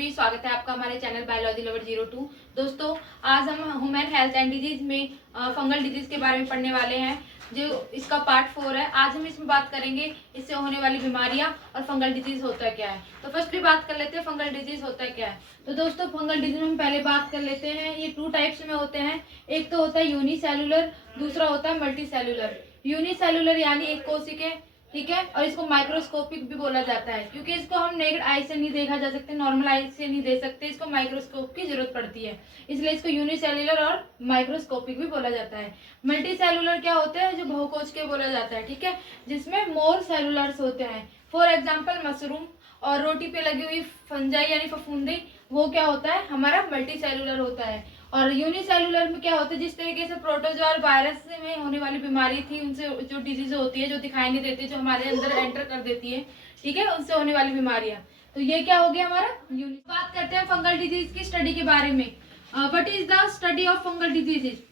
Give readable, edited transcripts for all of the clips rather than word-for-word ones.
सभी, स्वागत है आपका हमारे चैनल बायोलॉजी लवर 02। दोस्तों, आज हम ह्यूमन हेल्थ एंड डिजीज में फंगल डिजीज के बारे में पढ़ने वाले हैं, जो इसका पार्ट 4 है। आज हम इसमें बात करेंगे इससे होने वाली बीमारियां और फंगल डिजीज होता क्या है। तो फर्स्टली बात कर लेते हैं फंगल डिजीज होता क्या है। तो दोस्तों, फंगल डिजीज में हम पहले बात कर लेते हैं। ये 2 टाइप्स में होते हैं। एक तो होता है यूनिसेलुलर, दूसरा होता है मल्टीसेलुलर। यूनिसेलुलर यानी एक कोशिकीय, ठीक है, और इसको माइक्रोस्कोपिक भी बोला जाता है, क्योंकि इसको हम नेकेड आई से नहीं देखा जा सकते, नॉर्मल आई से नहीं देख सकते, इसको माइक्रोस्कोप की जरूरत पड़ती है, इसलिए इसको यूनिसेलुलर और माइक्रोस्कोपिक भी बोला जाता है। मल्टीसेलुलर क्या होते हैं, जो बहुकोश के बोला जाता है, ठीक है, जिसमें मोर सेलुलर्स होते हैं। फॉर एग्जाम्पल मशरूम और रोटी पे लगी हुई फंजाई यानी फफूंदी, वो क्या होता है, हमारा मल्टीसेलुलर होता है। और यूनिसेलुलर में क्या होता है, जिस तरीके से प्रोटोजोआ वायरस में होने वाली बीमारी थी, उनसे जो डिजीज होती है, जो दिखाई नहीं देती, जो हमारे अंदर एंटर कर देती है, ठीक है, उनसे होने वाली बीमारियां। तो ये क्या हो गया हमारा बात करते हैं फंगल डिजीज की स्टडी के बारे में। What is the study of fungal diseases?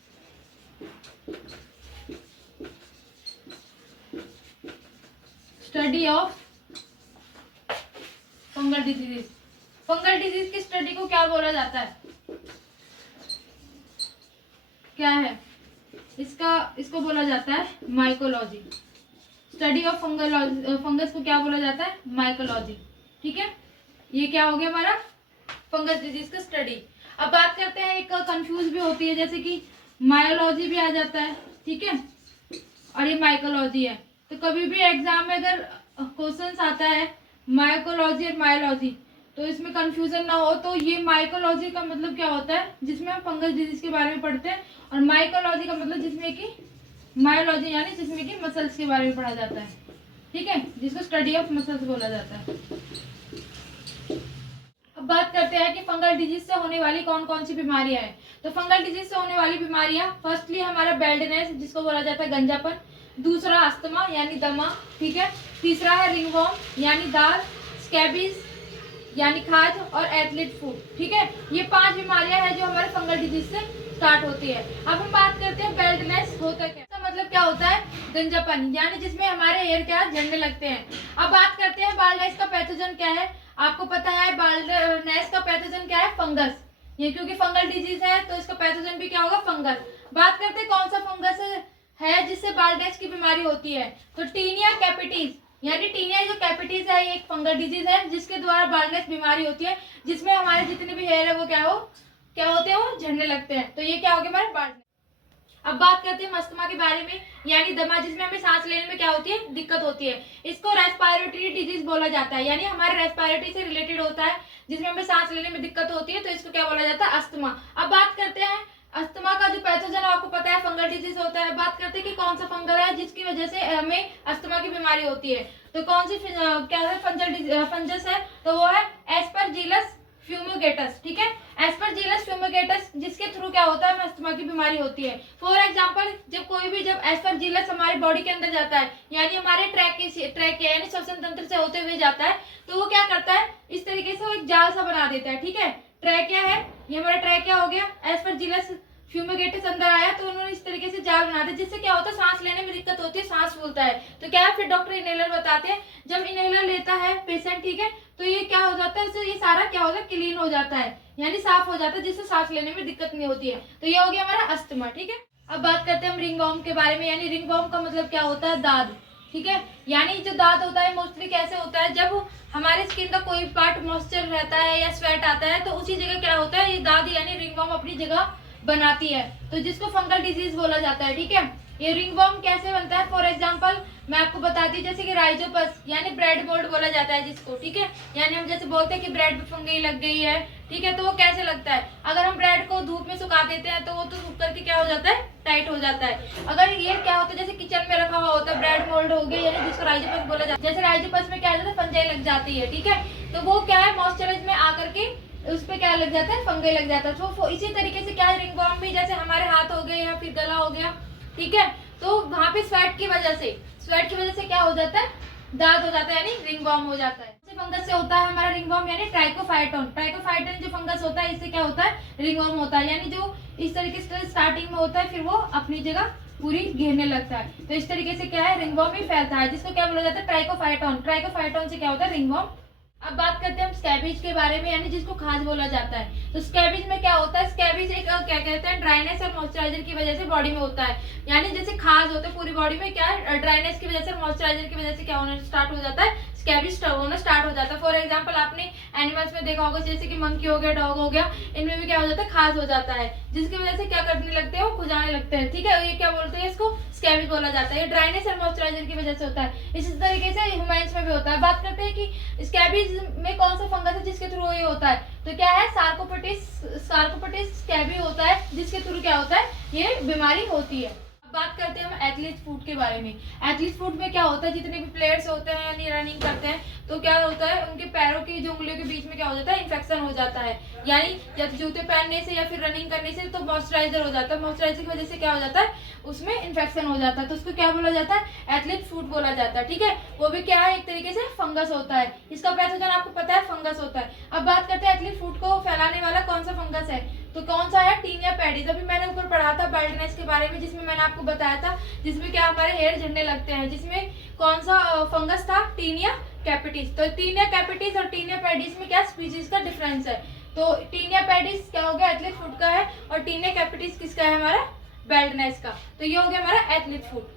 Study of fungal disease. Fungal disease की स्टडी को क्या बोला जाता है, क्या है इसको बोला जाता है माइकोलॉजी। स्टडी ऑफ फंगस को क्या बोला जाता है, माइकोलॉजी, ठीक है। ये क्या हो गया हमारा फंगस डिजीज का स्टडी। अब बात करते हैं, एक कंफ्यूज भी होती है, जैसे कि मायोलॉजी भी आ जाता है, ठीक है, और ये माइकोलॉजी है। तो कभी भी एग्जाम में अगर क्वेश्चन आता है माइकोलॉजी और मायोलॉजी, तो इसमें कंफ्यूजन ना हो, तो ये माइकोलॉजी का मतलब क्या होता है, जिसमें हम फंगस डिजीज के बारे में पढ़ते हैं, और माइकोलॉजी का मतलब जिसमें कि मायोलॉजी यानी जिसमें कि मसल्स के बारे में पढ़ा जाता है, ठीक है, जिसको स्टडी ऑफ मसल्स बोला जाता है। अब बात करते हैं कि फंगल डिजीज से होने वाली कौन कौन सी बीमारियां हैं। तो फंगल डिजीज से होने वाली बीमारियां, फर्स्टली हमारा बेल्डनेस, जिसको बोला जाता है गंजापन, दूसरा अस्थमा यानी दमा, ठीक है, तीसरा है रिंगवॉर्म यानी दाल, स्कैबीज यानी खाज, और एथलीट फूड, ठीक है। ये 5 बीमारियां हैं जो हमारे फंगल डिजीज से स्टार्ट होती है। अब हम बात करते हैं बेल्डनेस होता क्या, इसका मतलब क्या होता है, गंजापन, यानी जिसमें हमारे हेयर क्या झड़ने लगते हैं। अब बात करते हैं बाल्डनेस का पैथोजन क्या है। आपको पता है बाल्डनेस का पैथोजन क्या है, फंगस। ये क्योंकि फंगल डिजीज है तो इसका पैथोजन भी क्या होगा, फंगस। बात करते हैं कौन सा फंगस है जिससे बाल्डनेस की बीमारी होती है, तो टीनिया कैपिटिस, यानी टीनिया जो कैपिटिस है, ये एक फंगल डिजीज है जिसके द्वारा बाल्डनेस बीमारी होती है, जिसमें हमारे जितने भी हेयर है वो क्या होते हैं, वो झड़ने लगते हैं। तो ये क्या हो गया हमारे बाल्डनेस। अब बात करते हैं अस्थमा के बारे में, यानी दमा, जिसमें हमें सांस लेने में क्या होती है, दिक्कत होती है। इसको रेस्पिरेटरी डिजीज बोला जाता है, यानी हमारे रेस्पिरेटरी से रिलेटेड होता है, जिसमें हमें सांस लेने में दिक्कत होती है, तो इसको क्या बोला जाता है, अस्थमा। अब बात करते हैं अस्थमा का जो पैथोजन आपको पता है फंगल डिजीज होता है। बात करते हैं कि कौन सा फंगल है जिसकी वजह से हमें अस्थमा की बीमारी होती है। तो कौन सी क्या है फंजस है, तो वो है एस्परजिलस फ्यूमिगेटस, ठीक है, एस्परजिलस फ्यूमिगेटस, जिसके थ्रू क्या होता है, हमें अस्थमा की बीमारी होती है। फॉर एग्जांपल, जब एस्परजिलस हमारे बॉडी के अंदर जाता है, यानी हमारे ट्रैक यानी श्वसन तंत्र से होते हुए जाता है, तो वो क्या करता है, इस तरीके से वो एक जाल सा बना देता है, ठीक है। ट्रैकिया है, ये हमारा ट्रैकिया हो गया, एस्परजिलस फ्यूमिगेटस अंदर आया तो उन्होंने इस तरीके से जाल बना दिया, जिससे क्या होता है, सांस लेने में दिक्कत होती है, सांस फूलता है। तो क्या है, फिर डॉक्टर इनहेलर बताते हैं। जब इनहेलर लेता है पेशेंट, ठीक है, तो ये क्या हो जाता है, इससे ये सारा क्या होता है, क्लीन हो जाता है, यानी साफ हो जाता है, जिससे सांस लेने में दिक्कत नहीं होती है। तो ये हो गया हमारा अस्थमा, ठीक है। अब बात करते हैं हम रिंगवॉर्म के बारे में, यानी रिंगवॉर्म का मतलब क्या होता है, दाद, ठीक है, यानी जो दाद होता है मोस्टली कैसे होता है, जब हमारे स्किन का कोई पार्ट मॉइस्चर रहता है या स्वेट आता है, तो उसी जगह क्या होता है, ये दाद यानी रिंगवॉर्म अपनी जगह बनाती है, तो जिसको फंगल डिजीज बोला जाता है, ठीक है। ये रिंगवॉर्म कैसे बनता है, फॉर एग्जांपल मैं आपको बताती, जैसे कि राइजोपस यानी ब्रेड मोल्ड बोला जाता है जिसको, ठीक है, यानी हम जैसे बोलते हैं कि ब्रेड पे फंगई लग गई है, ठीक है, तो वो कैसे लगता है, अगर हम ब्रेड को धूप में सुखा देते हैं तो वो तो सूख करके क्या हो जाता है, टाइट हो जाता है। अगर ये क्या होता है, जैसे किचन में रखा हुआ होता है, ब्रेड मोल्ड हो गया, यानी जिसको राइजोपस बोला जाता है, जैसे राइजोपस में क्या होता है, फंजाई लग जाती है, ठीक है, तो वो क्या है, मॉइस्चराइज में आकर के उस पे क्या लग जाता है, फंगई लग जाता है। तो इसी तरीके से क्या है, रिंगवॉर्म भी जैसे हमारे हाथ हो गए या फिर गला हो गया, ठीक है, तो वहां पे स्वेट की वजह से क्या हो जाता है, दाद हो जाता है, यानी रिंगवॉर्म हो जाता है। फंगस से होता है हमारा रिंगवॉर्म, यानी ट्राइकोफाइटन जो फंगस होता है, इससे क्या होता है, रिंगवॉर्म होता है, यानी जो इस तरीके से स्टार्टिंग में होता है, फिर वो अपनी जगह पूरी घेरने लगता है। तो इस तरीके से क्या है, रिंगवॉर्म ही फैलता है, जिसको क्या बोला जाता है, ट्राइकोफाइटन से क्या होता है, रिंगवॉर्म अब बात करते हैं हम स्कैबिज के बारे में, यानी जिसको खाज बोला जाता है। तो स्कैबिज में क्या होता है, स्कैबिज एक क्या कहते हैं ड्राइनेस और मॉइस्चराइजर की वजह से बॉडी में होता है। यानी जैसे खाज होता है पूरी बॉडी में, क्या ड्राइनेस की वजह से, मॉइस्चराइजर की वजह से क्या होना स्टार्ट हो जाता है, स्कैबिज होना स्टार्ट हो जाता है। फॉर एग्जाम्पल आपने एनिमल्स में देखा होगा, जैसे कि मंकी हो गया, डॉग हो गया, इनमें भी क्या हो जाता है, खाज हो जाता है, जिसकी वजह से क्या करने लगते हैं, वो खुजाने लगते हैं। ठीक है, ये क्या बोलते हैं, इसको स्कैबिज बोला जाता है। ये ड्राइनेस और मॉइस्चराइजर की वजह से होता है। इसी तरीके से ह्यूमन्स में भी होता है। बात करते हैं कि स्कैबिज में कौन सा फंगस है जिसके थ्रू ये होता है, तो क्या है, सार्कोपेटिस स्कैबी होता है, जिसके थ्रू क्या होता है, ये बीमारी होती है। अब बात करते हैं हम एथलीट फुट के बारे में। एथलीट फुट में क्या होता है, जितने भी प्लेयर्स होते हैं यानी रनिंग करते हैं, तो क्या होता है, उनके पैरों की जो उंगलियों के बीच में क्या हो जाता है, इन्फेक्शन हो जाता है। यानी या तो जूते पहनने से या फिर रनिंग करने से तो मॉइस्चराइजर हो जाता है, मॉइस्चराइजर की वजह से क्या हो जाता है, उसमें इन्फेक्शन हो जाता है, तो उसको क्या बोला जाता है, एथलीट फुट बोला जाता है। ठीक है, वो भी क्या है, एक तरीके से फंगस होता है। इसका पैथोजन आपको पता है, फंगस होता है। अब बात करते हैं एथलीट फुट को फैलाने वाला कौन सा फंगस है, तो कौन सा है, टीनिया पेडिस। अभी मैंने ऊपर पढ़ा था बाल्डनेस के बारे में, जिसमें मैंने आपको बताया था, जिसमें क्या हमारे हेयर झड़ने लगते हैं, जिसमें कौन सा फंगस था, टीनिया कैपिटिस। तो टीनिया कैपिटिस और टीनिया पेडिस में क्या स्पीशीज का डिफरेंस है, तो टीनिया पेडिस क्या हो गया, एथलीट फुट का है, और टीनिया कैपिटिस किसका है, हमारा बाल्डनेस का। तो ये हो गया हमारा एथलीट फुट।